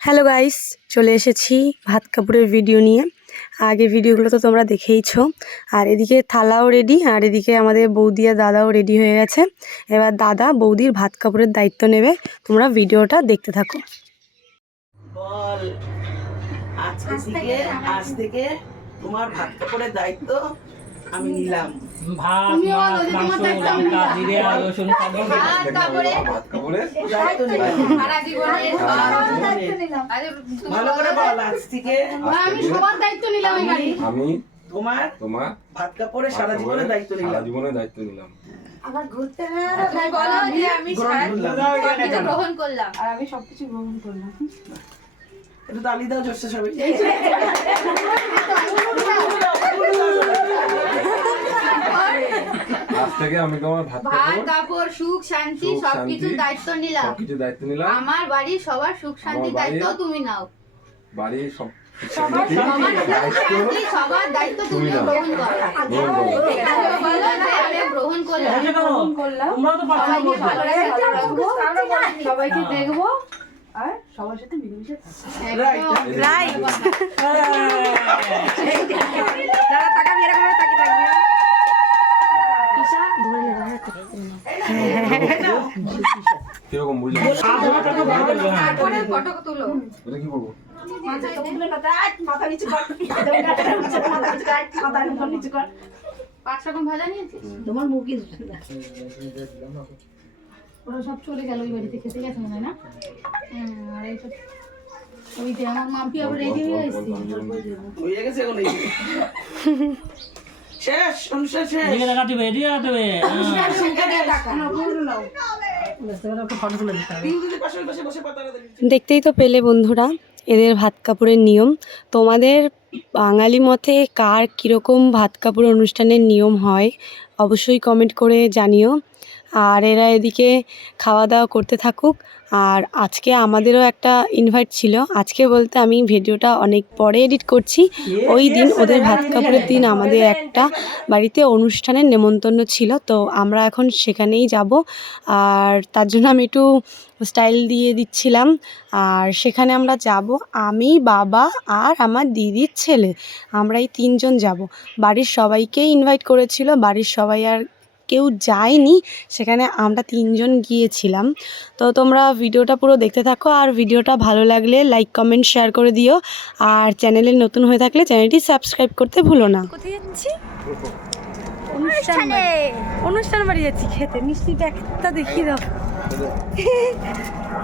Hello guys চলে এসেছি ভাত কাপড়ের ভিডিও নিয়ে। আগে ভিডিওগুলো তো তোমরা দেখেইছ। আর এদিকে থালাও রেডি আর এদিকে আমাদের বৌদি আর দাদাও রেডি হয়ে গেছে। এবার দাদা বৌদির ভাত কাপড়ের দায়িত্ব নেবে। তোমরা ভিডিওটা দেখতে থাকো। আজকে থেকে, আজ থেকে তোমার ভাত কাপড়ের দায়িত্ব আমি নিলাম। ভাত মাছ মাংস লঙ্কা জিরে রসুন সব সারা ভালো করে বল আজ থেকে। আমি সবার দায়িত্ব নিলাম আমি তোমার তোমার ভাত কাপড়ের সারা জীবনের দায়িত্ব সারা নিলাম। জীবনের দায়িত্ব নিলাম বলো যে আমি সবকিছু গ্রহণ করলাম। আর আমি সবকিছু গ্রহণ করলাম। একটু তালি দাও জোরসে সবাই। থেকে আমি তোমার ভাত ভাত কাপড় সুখ শান্তি সবকিছু দায়িত্ব নিলাম। সবকিছু দায়িত্ব নিলাম। আমার বাড়ির সবার সুখ বাড়ির- দায়িত্ব তুমি নাও। বাড়ির সব সবার দায়িত্ব তুমি গ্রহণ গ্রহণ করলাম। সবাইকে দেখব আর সাথে মিলেমিশে কীরকম বুঝলি তারপরে ফটো তুলো এটা কি করব পাঁচ রকম ভাজা নিয়েছিস ওরা সব চলে গেল ওই বাড়িতে খেতে গেছে মনে হয় না? হুম, আর এই সব ওই যে আমার মাম্পি আবার রেডি হয়ে হয়ে গেছে এখন যে। শেষ অনুষ্ঠান শেষ। দিয়ে দেখতেই তো পেলে বন্ধুরা এদের ভাত কাপড়ের নিয়ম। তোমাদের বাঙালি মতে কার কীরকম ভাত কাপড় অনুষ্ঠানের নিয়ম হয় অবশ্যই কমেন্ট করে জানিও। আর এরা এদিকে খাওয়া দাওয়া করতে থাকুক। আর আজকে আমাদেরও একটা ইনভাইট ছিল। আজকে বলতে আমি ভিডিওটা অনেক পরে এডিট করছি। ওই দিন ওদের ভাত কাপড়ের দিন আমাদের একটা বাড়িতে অনুষ্ঠানের নেমন্তন্ন ছিল। তো আমরা এখন সেখানেই যাব। আর তার জন্য আমি একটু স্টাইল দিয়ে দিচ্ছিলাম। আর সেখানে আমরা যাব। আমি বাবা আর আমার দিদির ছেলে। আমরা এই তিনজন যাব। বাড়ির সবাইকেই ইনভাইট করেছিল। বাড়ির সবাই আর কেউ যায়নি সেখানে আমরা তিনজন গিয়েছিলাম। তো তোমরা ভিডিওটা পুরো দেখতে থাকো আর ভিডিওটা ভালো লাগলে লাইক কমেন্ট শেয়ার করে দিও। আর চ্যানেলে নতুন হয়ে থাকলে চ্যানেলটি সাবস্ক্রাইব করতে ভুলো না। কোথায় যাচ্ছি? অনুষ্ঠান বাড়ি। অনুষ্ঠান বাড়ি যাচ্ছি খেতে। মিষ্টি প্যাকেটটা দেখিয়ে দাও।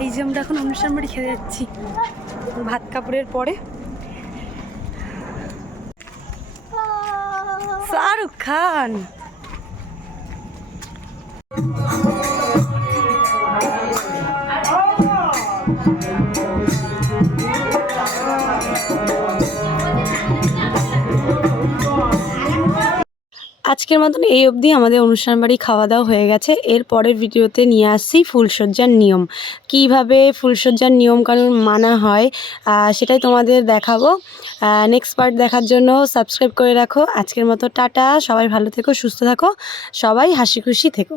এই যে আমরা এখন অনুষ্ঠান বাড়ি খেতে যাচ্ছি। ভাত কাপড়ের পরে। শাহরুখ খান। আজকের মতন এই অবধি আমাদের অনুষ্ঠান বাড়ি খাওয়া দাওয়া হয়ে গেছে। এর পরের ভিডিওতে নিয়ে আসছি ফুলসজ্জার নিয়ম। কীভাবে ফুলসজ্জার নিয়ম কানুন মানা হয় সেটাই তোমাদের দেখাবো। নেক্সট পার্ট দেখার জন্য সাবস্ক্রাইব করে রাখো। আজকের মতো টাটা। সবাই ভালো থেকো, সুস্থ থাকো। সবাই হাসি খুশি থেকো।